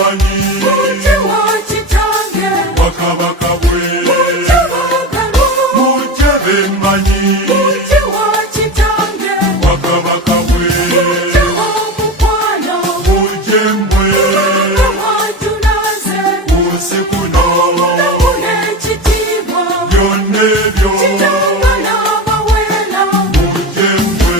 manyi muje wakitange wakabaka bwe muje bemanyi muje wakitange wakabaka bwe muje omukwano muje mbwe wajunaze kunsi kuno namune ekitiibwa byonna ebyo kitanga n'abawera muje mbwe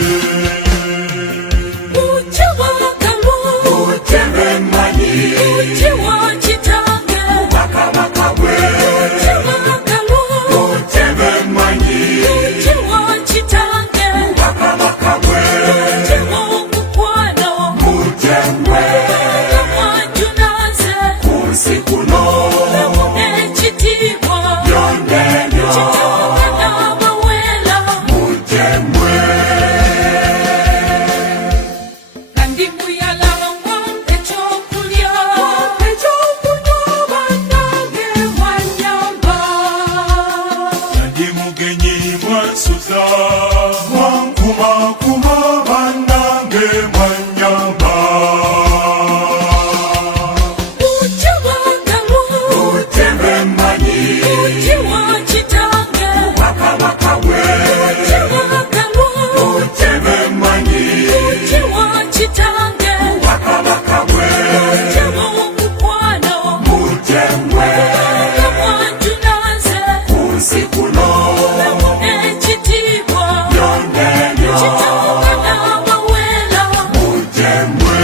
muje wakamu muje bemanyi muje wakitange wakabaka bwe muje wakamu muje bemanyi muje wakitange wakabaka bwe muje omukwano muje mbwe wajunaze kunsi kuno ekitiibwa byonna ebyo kitanga n'abawera muje mbwe kandi muyalangwa ekyokulya ekyokunywa bannange mwannyamba ndi mugenyi mwansuza mwankumakuma bannange mwannyamba muje bagamu muje bemanyi muje wakitange wakabaka bwe muje bagamu muje bemanyi muje wakitange wakabaka bwe muje omukwano muje mbwe mwanjunaze kunsi kuno ekitiibwa byonna ebyo kitanga n'abawera muje mbwe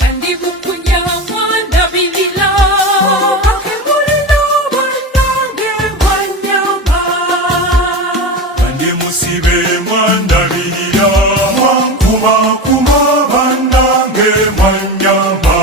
kandi bukunyamwa ndabirira akemulina bannange mwannyamba kandi musibe mwandabirira mwankumakuma bannange mwannyamba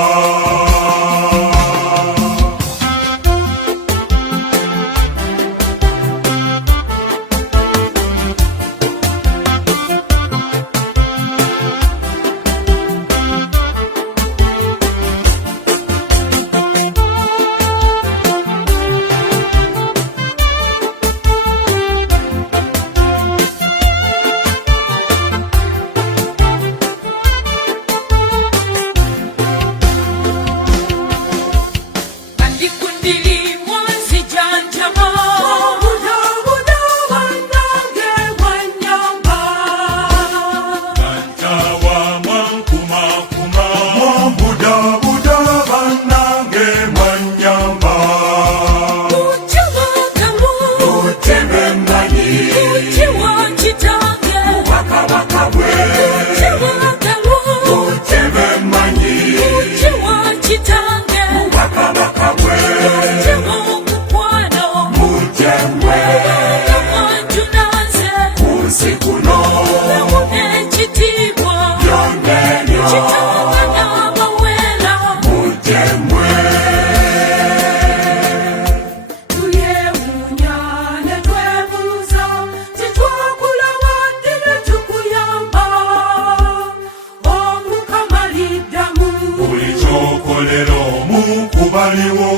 kandi kundilimwa nzijanjaba budabuda bannange mwannyamba kantawa mwankumakuma mwambudabuda bannange mwannyamba muje bagamu muje bemanyi muje wakitange wakabaka bwe muje bagamu muje bemanyi muje wakitange wakabaka bwe muje omukwano muje mbwe mwanjunaze kunsi kuno ekitiibwa byonna ebyo kitanga n'abawera muje mbwe tuyewuunya ne twebuuza titwakulaba ddi ne tukuyamba omukama liddamu buli kyokolera omu kubaliwo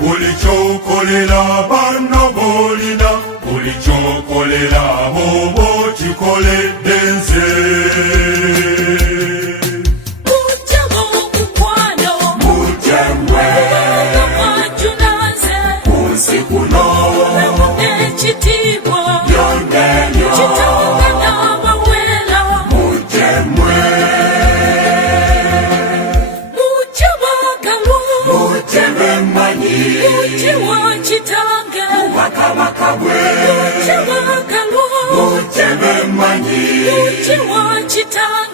buli kyokolera banno boolina buli kyokolera abo b'okikoledde nze muje omukwano muje mbwe mwanjunaze kunsi kuno ekitiibwa byonna ebyo kitanga n'abawera muje mbwe muje bagamu muje bemanyi muje wakitange wakabaka bwe muje bagamu muje bemanyi muje wakitange